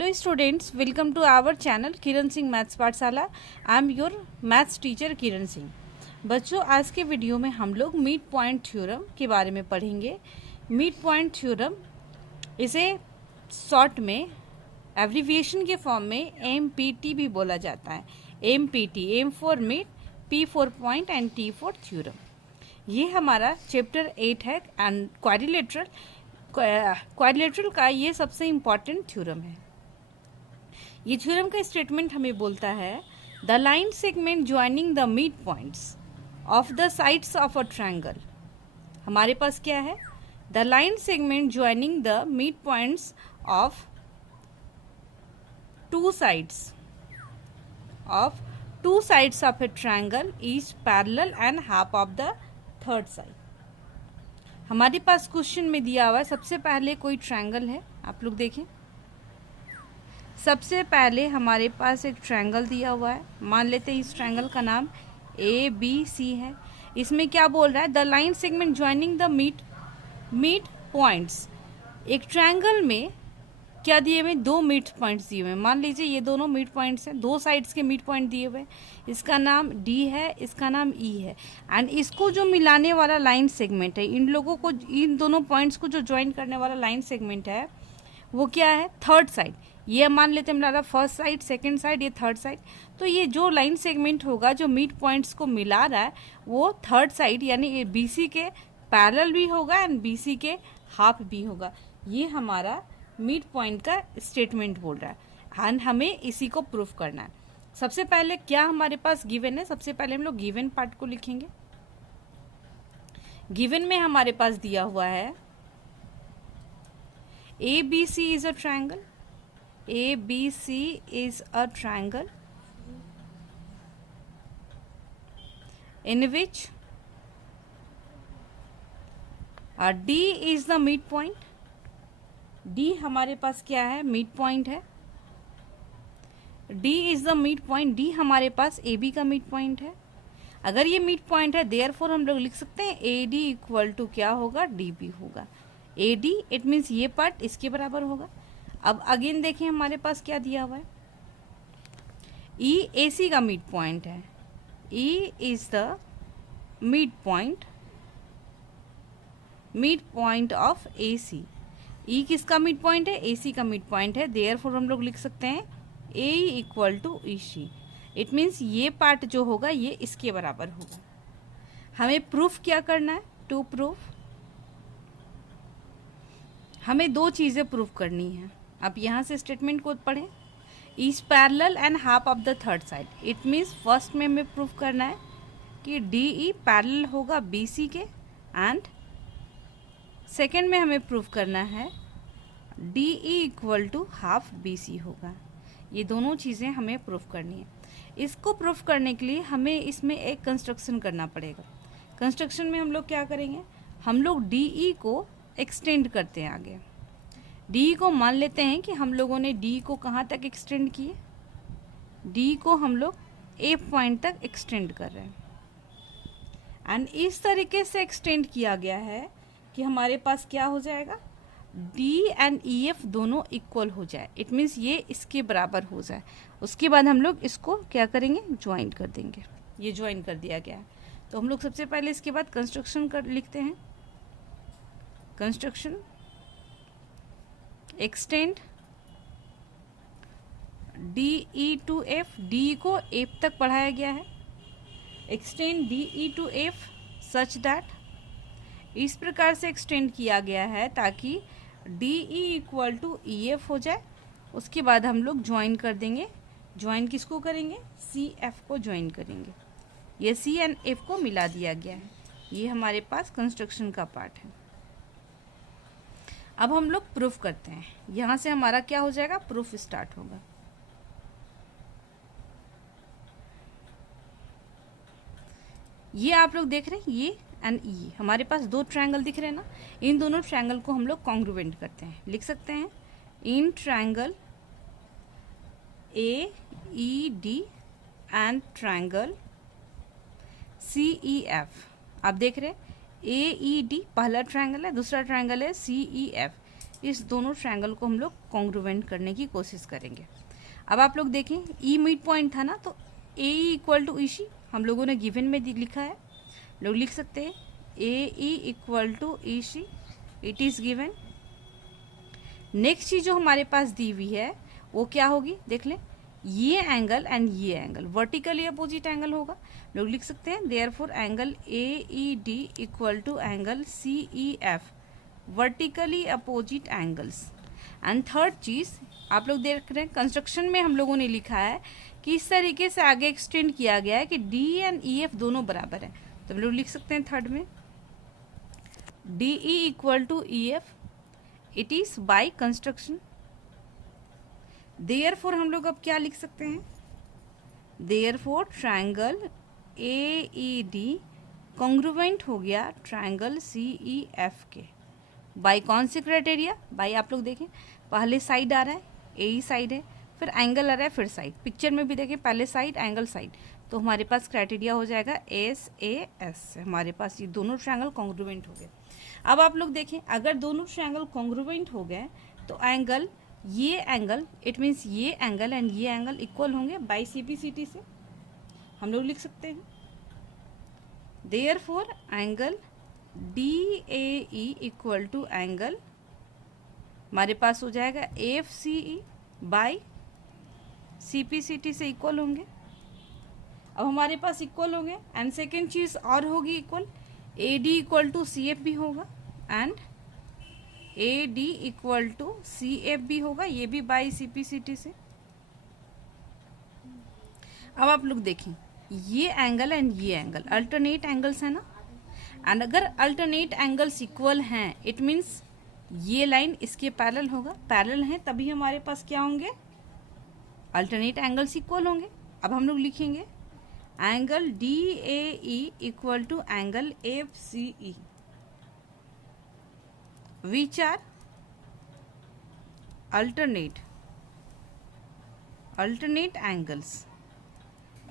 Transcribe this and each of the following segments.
Hello students, welcome to our channel Kiran Singh maths पाठशाला। I am your maths teacher Kiran Singh. बच्चों, आज के वीडियो में हम लोग मिड पॉइंट थ्योरम के बारे में पढ़ेंगे। मिड पॉइंट थ्योरम इसे शॉर्ट में एब्रीविएशन के फॉर्म में MPT भी बोला जाता है। MPT, M for mid, P for point and T for theorem. ये हमारा चैप्टर 8 है एंड क्वाड्रिलेटरल का ये सबसे इम्पॉर्टेंट थ्योरम है। ये थ्योरम का स्टेटमेंट हमें बोलता है the line segment joining the mid points of the sides of a triangle. हमारे पास क्या है? The line segment joining the mid points of two sides of A triangle is parallel and half of the third side. हमारे पास question में दिया हुआ है, सबसे पहले कोई ट्रायंगल है, आप लोग देखें। सबसे पहले हमारे पास एक ट्रायंगल दिया हुआ है, मान लेते हैं इस ट्रायंगल का नाम ABC है। इसमें क्या बोल रहा है? The line segment joining the mid points. एक ट्रायंगल में क्या दिए हुए? दो मिड पॉइंट्स दिए हुए हैं। मान लीजिए ये दोनों मिड पॉइंट्स हैं, दो साइड्स के मिड पॉइंट दिए हुए हैं। इसका नाम D है, इसका नाम E है। एंड इसको जो मिलाने वाला लाइन सेगमेंट है, इन लोगों को, इन दोनों पॉइंट्स को जो ज्वाइन करने वाला लाइन सेगमेंट है वो क्या है? Third side. ये मान लेते हैं हमारा फर्स्ट साइड, सेकंड साइड, ये थर्ड साइड। तो ये जो लाइन सेगमेंट होगा जो मिड पॉइंट्स को मिला रहा है वो थर्ड साइड यानी BC के पैरेलल भी होगा एंड BC के हाफ भी होगा। ये हमारा मिड पॉइंट का स्टेटमेंट बोल रहा है एंड हमें इसी को प्रूफ करना है। सबसे पहले क्या हमारे पास गिवन है? सबसे पहले हम लोग गिवन पार्ट को लिखेंगे। गिवन में हमारे पास दिया हुआ है ABC is a triangle. ABC is a triangle in which D is the midpoint. D हमारे पास क्या है? मिड पॉइंट है। D is the midpoint. D हमारे पास AB का मिड पॉइंट है। अगर ये मिड पॉइंट है, देयरफॉर हम लोग लिख सकते हैं AD इक्वल टू क्या होगा? DB होगा। AD इट मीन्स ये पार्ट इसके बराबर होगा। अब अगेन देखें हमारे पास क्या दिया हुआ है? E AC का मिड पॉइंट है। E is the mid point of AC। E किसका मिड पॉइंट है? AC का मिड पॉइंट है। देयरफॉर हम लोग लिख सकते हैं AE equal to EC। It means ये पार्ट जो होगा ये इसके बराबर होगा। हमें प्रूफ क्या करना है? टू प्रूफ हमें दो चीज़ें प्रूफ करनी है। अब यहाँ से स्टेटमेंट को पढ़ें। Is parallel and half of the third side. It means first में हमें प्रूफ करना है कि DE पैरेलल होगा BC के एंड सेकेंड में हमें प्रूफ करना है DE equal to half BC होगा। ये दोनों चीज़ें हमें प्रूफ करनी है। इसको प्रूफ करने के लिए हमें इसमें एक कंस्ट्रक्शन करना पड़ेगा। कंस्ट्रक्शन में हम लोग क्या करेंगे? हम लोग DE को एक्सटेंड करते हैं आगे। D को मान लेते हैं कि हम लोगों ने D को कहाँ तक एक्सटेंड किए? D को हम लोग A पॉइंट तक एक्सटेंड कर रहे हैं एंड इस तरीके से एक्सटेंड किया गया है कि हमारे पास क्या हो जाएगा? D एंड EF दोनों इक्वल हो जाए। इट मीन्स ये इसके बराबर हो जाए। उसके बाद हम लोग इसको क्या करेंगे? ज्वाइन कर देंगे। ये ज्वाइन कर दिया गया है। तो हम लोग सबसे पहले इसके बाद कंस्ट्रक्शन कर लिखते हैं। Construction extend DE to F। D को F तक बढ़ाया गया है। Extend DE to F such that, इस प्रकार से एक्सटेंड किया गया है ताकि DE इक्वल टू EF हो जाए। उसके बाद हम लोग ज्वाइन कर देंगे। ज्वाइन किसको करेंगे? CF को ज्वाइन करेंगे। ये C एंड F को मिला दिया गया है। ये हमारे पास कंस्ट्रक्शन का पार्ट है। अब हम लोग प्रूफ करते हैं। यहाँ से हमारा क्या हो जाएगा? प्रूफ स्टार्ट होगा। ये आप लोग देख रहे हैं, ये एंड E हमारे पास दो ट्रायंगल दिख रहे हैं ना। इन दोनों ट्रायंगल को हम लोग कॉन्ग्रुएंट करते हैं। लिख सकते हैं in triangle AED and triangle CEF। आप देख रहे हैं AED पहला ट्रायंगल है, दूसरा ट्रायंगल है CEF। इस दोनों ट्रायंगल को हम लोग कॉन्ग्रुवेंट करने की कोशिश करेंगे। अब आप लोग देखें, ई मिड पॉइंट था ना, तो ए इक्वल टू ईसी हम लोगों ने गिवन में लिखा है, लोग लिख सकते हैं A E equal to E C, it is given. Next चीज़ जो हमारे पास दी हुई है वो क्या होगी, देख लें, ये एंगल एंड ये एंगल वर्टिकली अपोजिट एंगल होगा, लोग लिख सकते हैं therefore angle A E D equal to angle C E F, vertically opposite angles. And third चीज़ आप लोग देख रहे हैं, कंस्ट्रक्शन में हम लोगों ने लिखा है कि इस तरीके से आगे एक्सटेंड किया गया है कि डी एंड ई एफ दोनों बराबर है, तो हम लोग लिख सकते हैं थर्ड में D E equal to E F, it is by construction. Therefore हम लोग अब क्या लिख सकते हैं, therefore triangle A E D congruent हो गया ट्रायंगल सी ई एफ के। बाई कौन से क्राइटेरिया, बाई आप लोग देखें पहले साइड आ रहा है, ए ई साइड है, फिर एंगल आ रहा है, फिर साइड, पिक्चर में भी देखें पहले साइड एंगल साइड, तो हमारे पास क्राइटेरिया हो जाएगा एस ए एस, हमारे पास ये दोनों ट्रायंगल कॉन्ग्रुवेंट हो गए। अब आप लोग देखें, अगर दोनों ट्रायंगल कॉन्ग्रुवेंट हो गए तो एंगल, ये एंगल, इट मीन्स ये एंगल एंड ये एंगल इक्वल होंगे बाई सीपीसीटी से, हम लोग लिख सकते हैं therefore angle D A E equal to angle, हमारे पास हो जाएगा F C E by CPCT से इक्वल होंगे। अब हमारे पास इक्वल होंगे एंड सेकेंड चीज़ और होगी equal, A D equal to C F भी होगा and A D equal to C F भी होगा, ये भी बाई सीपीसीटी से। अब आप लोग देखें, ये एंगल एंड ये एंगल अल्टरनेट एंगल्स है ना, एंड अगर अल्टरनेट एंगल्स इक्वल हैं इट मीन्स ये लाइन इसके पैरेलल होगा, पैरेलल हैं तभी हमारे पास क्या होंगे, अल्टरनेट एंगल्स इक्वल होंगे। अब हम लोग लिखेंगे angle D A E equal to angle F C E, which are alternate angles।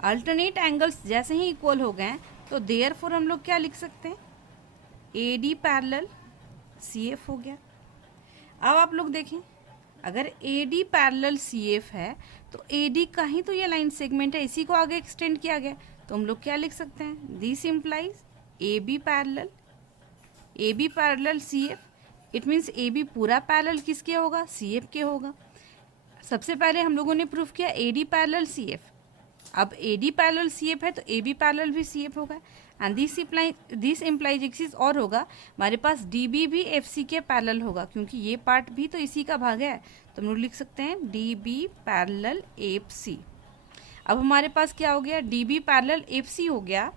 Alternate angles जैसे ही इक्वल हो गए तो देयरफॉर हम लोग क्या लिख सकते हैं, A D parallel C F हो गया। अब आप लोग देखें, अगर A D parallel C F है तो ए डी का ही तो ये लाइन सेगमेंट है, इसी को आगे एक्सटेंड किया गया, तो हम लोग क्या लिख सकते हैं, this implies A B parallel C F, it means A B पूरा पैरेलल किसके होगा, सी एफ के होगा। सबसे पहले हम लोगों ने प्रूफ किया A D parallel C F, अब A D parallel C F है तो ए बी पैरेलल भी सी एफ होगा एंड दिस इम्प्लाइज एक चीज़ और होगा, हमारे पास डी बी भी एफ सी के पैरेलल होगा, क्योंकि ये पार्ट भी तो इसी का भाग है, तो हम लोग लिख सकते हैं D B parallel F C. अब हमारे पास क्या हो गया, D B parallel F C हो गया,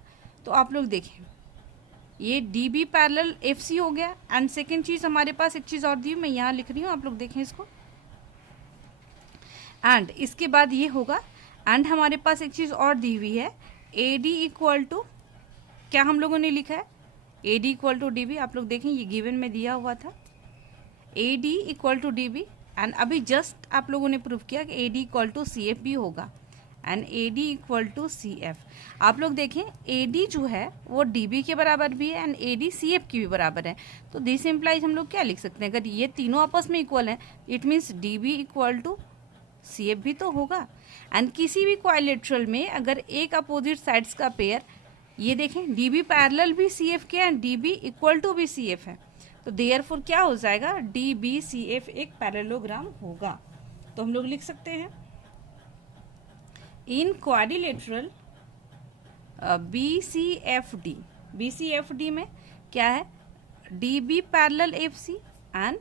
तो आप लोग देखें ये D B parallel F C हो गया एंड सेकेंड चीज़ हमारे पास एक चीज़ और दी, मैं यहाँ लिख रही हूँ, आप लोग देखें इसको, एंड इसके बाद ये होगा एंड हमारे पास एक चीज़ और दी हुई है, ए डी इक्वल टू, क्या हम लोगों ने लिखा है, A D equal to D B, आप लोग देखें ये गिवन में दिया हुआ था, A D equal to D B, and अभी जस्ट आप लोगों ने प्रूव किया कि A D equal to C F भी होगा and A D equal to C F. आप लोग देखें ए डी जो है वो डी बी के बराबर भी है and A D C F की भी बराबर है, तो दिस इम्प्लाइज हम लोग क्या लिख सकते हैं, अगर ये तीनों आपस में इक्वल हैं it means D B equal to C F भी तो होगा। एंड किसी भी क्वाड्रिलेटरल में अगर एक अपोजिट साइड्स का पेयर, ये देखें डी बी पैरेलल भी सी एफ के and D B equal to भी सी एफ है, तो देयरफॉर क्या हो जाएगा, डी बी सी एफ एक पैरेललोग्राम होगा। तो हम लोग लिख सकते हैं in quadrilateral B C F D में क्या है, D B parallel F C and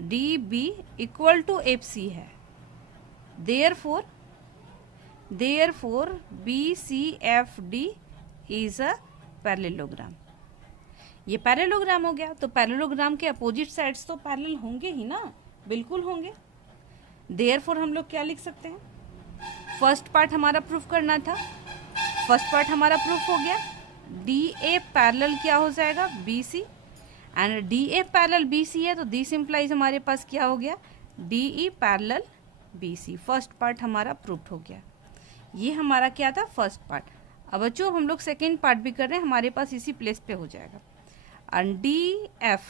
D B equal to F C है, therefore B C F D is a parallelogram. ये पैरेललोग्राम हो गया, तो पैरेललोग्राम के अपोजिट साइड्स तो पैरेलल होंगे ही ना, बिल्कुल होंगे। देयरफॉर हम लोग क्या लिख सकते हैं, फर्स्ट पार्ट हमारा प्रूफ करना था, फर्स्ट पार्ट हमारा प्रूफ हो गया, डी ए पैरेलल क्या हो जाएगा, B C, and D A parallel B C है तो दिस इम्प्लाइज हमारे पास क्या हो गया, D E parallel B C. First part हमारा प्रूफ हो गया, ये हमारा क्या था फर्स्ट पार्ट। अब बच्चों हम लोग सेकेंड पार्ट भी कर रहे हैं, हमारे पास इसी प्लेस पे हो जाएगा, and D F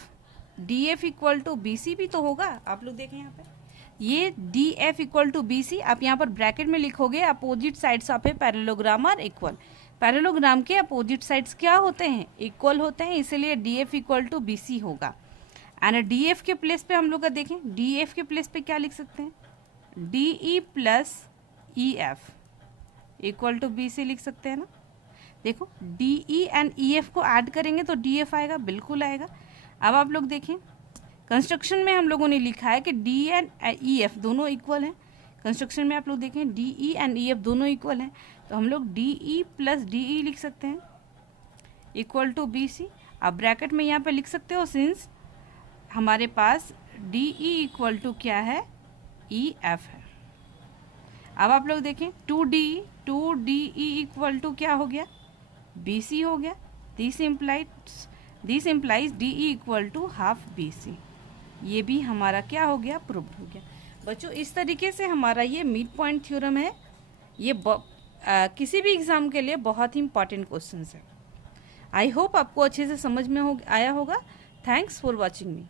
D F equal to B C भी तो होगा। आप लोग देखें यहाँ पे, ये D F equal to B C, आप यहाँ पर ब्रैकेट में लिखोगे opposite sides of a parallelogram are equal. Parallelogram के अपोजिट साइड्स क्या होते हैं? इक्वल होते हैं, इसीलिए D F equal to B C होगा। एंड डी एफ के प्लेस पे हम लोग का देखें, डी एफ के प्लेस पे क्या लिख सकते हैं? D E plus E F equal to B C लिख सकते हैं ना। देखो D E and E F को ऐड करेंगे तो डी एफ आएगा, बिल्कुल आएगा। अब आप लोग देखें, कंस्ट्रक्शन में हम लोगों ने लिखा है कि डी एंड ई एफ दोनों इक्वल हैं। कंस्ट्रक्शन में आप लोग देखें D E and E F दोनों इक्वल हैं, तो हम लोग D E plus D E लिख सकते हैं इक्वल टू बी सी। अब ब्रैकेट में यहाँ पे लिख सकते हो, सिंस हमारे पास डी ई इक्वल टू क्या है? ई एफ है। अब आप लोग देखें two D E equal to क्या हो गया? बी सी हो गया। This implies D E equal to half B C. ये भी हमारा क्या हो गया? प्रूव्ड हो गया। बच्चों इस तरीके से हमारा ये मिड पॉइंट थ्योरम है, ये किसी भी एग्ज़ाम के लिए बहुत ही इंपॉर्टेंट क्वेश्चन है। आई होप आपको अच्छे से समझ में आया होगा। Thanks for watching me.